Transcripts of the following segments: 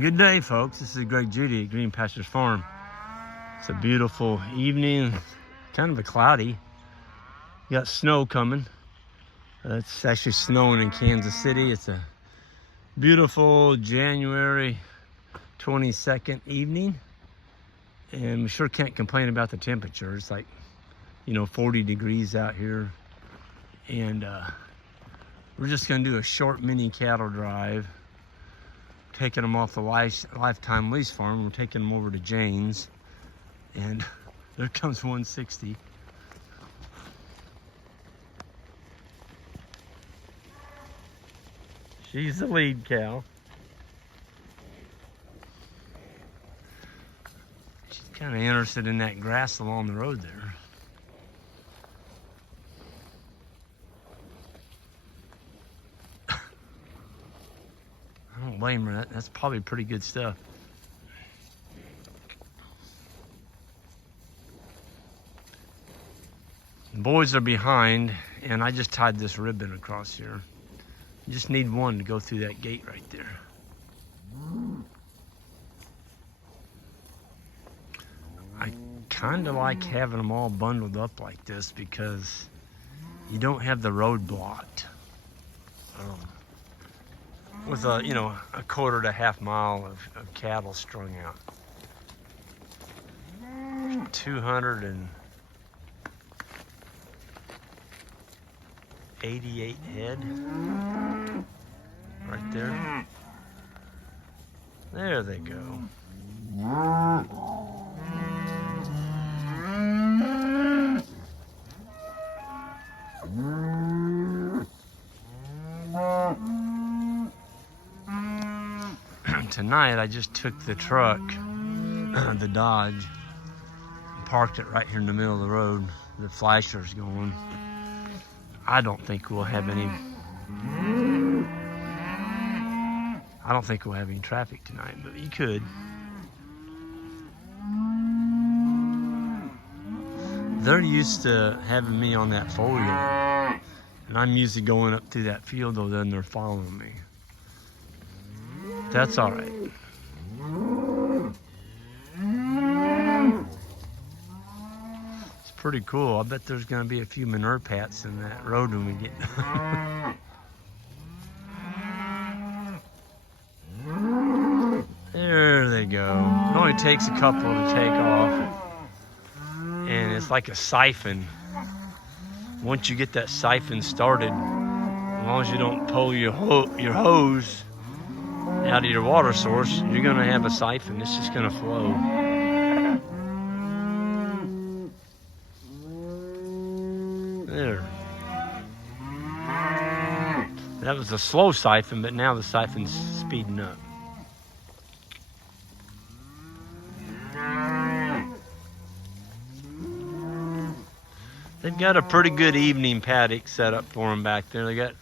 Good day, folks. This is Greg Judy at Green Pastures Farm. It's a beautiful evening, kind of a cloudy. You got snow coming. It's actually snowing in Kansas City. It's a beautiful January 22nd evening, and we sure can't complain about the temperature. It's like, 40 degrees out here, and we're just going to do a short mini cattle drive, taking them off the lifetime lease farm. We're taking them over to Jane's, and there comes 160. She's the lead cow. She's kind of interested in that grass along the road there. I don't blame her. That's probably pretty good stuff. The boys are behind, and I just tied this ribbon across here. You just need one to go through that gate right there. I kind of like having them all bundled up like this because you don't have the road blocked. With a quarter to half mile of cattle strung out. 288 head right there. There they go. Tonight I just took the truck, the Dodge, and parked it right here in the middle of the road. The flasher's going. I don't think we'll have any traffic tonight, but you could. They're used to having me on that four-wheeler, and I'm usually going up through that field, though, then they're following me. That's all right. It's pretty cool. I bet there's going to be a few manure pats in that road when we get There they go. It only takes a couple to take off. And it's like a siphon. Once you get that siphon started, as long as you don't pull your hose out of your water source, you're going to have a siphon. It's just going to flow. There. That was a slow siphon, but now the siphon's speeding up. They've got a pretty good evening paddock set up for them back there.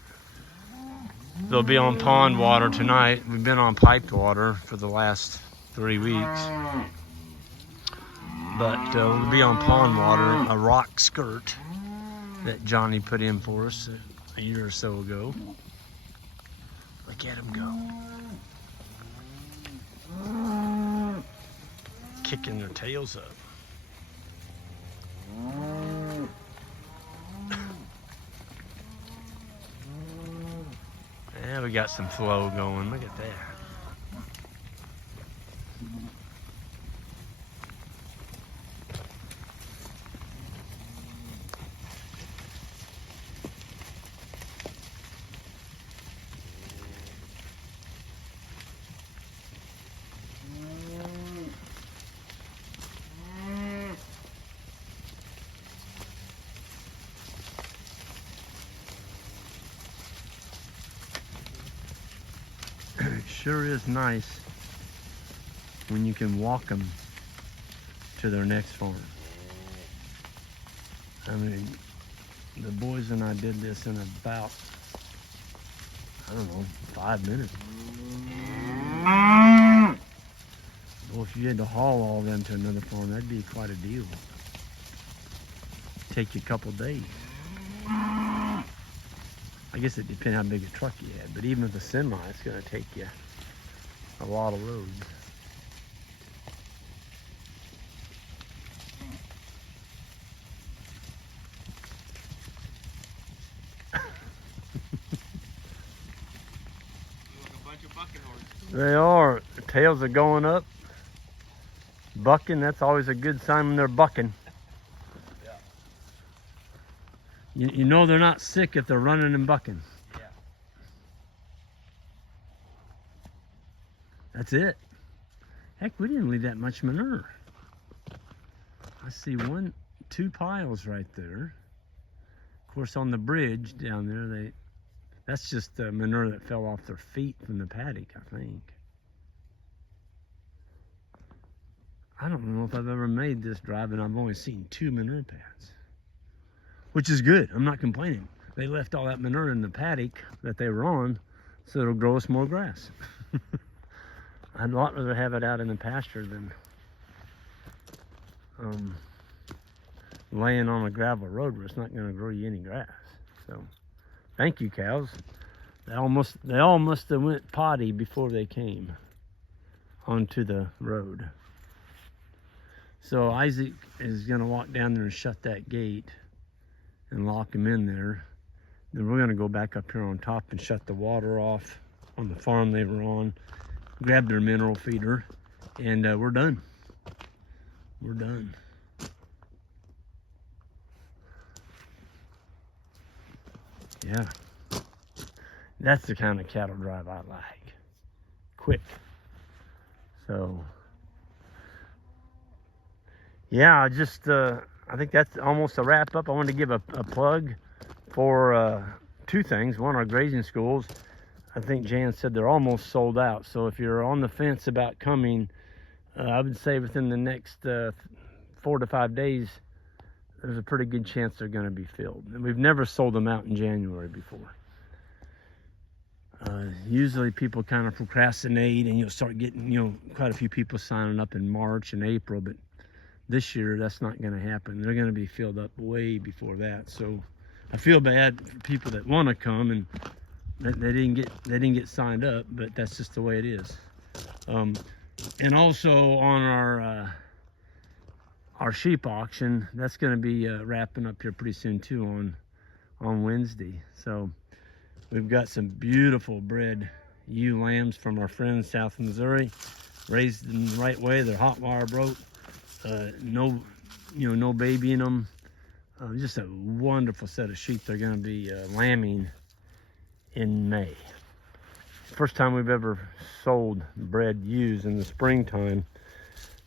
They'll be on pond water tonight. We've been on piped water for the last 3 weeks. But we'll be on pond water, a rock skirt that Johnny put in for us a year or so ago. Look at him go. Kicking their tails up. Yeah, we got some flow going. Look at that. It sure is nice when you can walk them to their next farm. I mean, the boys and I did this in about, 5 minutes. Well, if you had to haul all of them to another farm, that'd be quite a deal. Take you a couple days. I guess it depends how big a truck you had, but even with a semi, it's going to take you a lot of roads. They are. The tails are going up. Bucking, that's always a good sign when they're bucking. Yeah. You know they're not sick if they're running and bucking. Yeah. That's it. Heck, we didn't leave that much manure. I see two piles right there. Of course, on the bridge down there, that's just the manure that fell off their feet from the paddock, I think. I don't know if I've ever made this drive, and I've only seen 2 manure pads, which is good. I'm not complaining. They left all that manure in the paddock that they were on, so it'll grow us more grass. I'd a lot rather have it out in the pasture than laying on a gravel road where it's not going to grow you any grass. So, thank you, cows. They all must have went potty before they came onto the road. So Isaac is going to walk down there and shut that gate and lock him in there. Then we're going to go back up here on top and shut the water off on the farm they were on, grab their mineral feeder, and we're done. We're done. Yeah. That's the kind of cattle drive I like. Quick. So, yeah, I think that's almost a wrap up. I wanted to give a plug for 2 things. One, our grazing schools. I think Jan said they're almost sold out. So if you're on the fence about coming, I would say within the next 4 to 5 days, there's a pretty good chance they're going to be filled. And we've never sold them out in January before. Usually people kind of procrastinate and you'll start getting, quite a few people signing up in March and April, but this year that's not going to happen. They're going to be filled up way before that. So I feel bad for people that want to come and they didn't get signed up, but that's just the way it is. And also on our sheep auction, that's going to be wrapping up here pretty soon too on Wednesday. So we've got some beautiful bred ewe lambs from our friends south of Missouri, raised in the right way. They're hot wire broke, no baby in them. Just a wonderful set of sheep. They're going to be lambing in May. First time we've ever sold bred ewes in the springtime,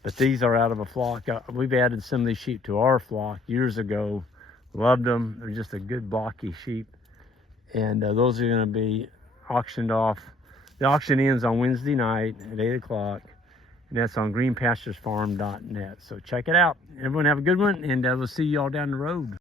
but these are out of a flock. We've added some of these sheep to our flock years ago. Loved them. They're just a good blocky sheep. And those are going to be auctioned off. The auction ends on Wednesday night at 8 o'clock. And that's on greenpasturesfarm.net. So check it out. Everyone have a good one, and we'll see you all down the road.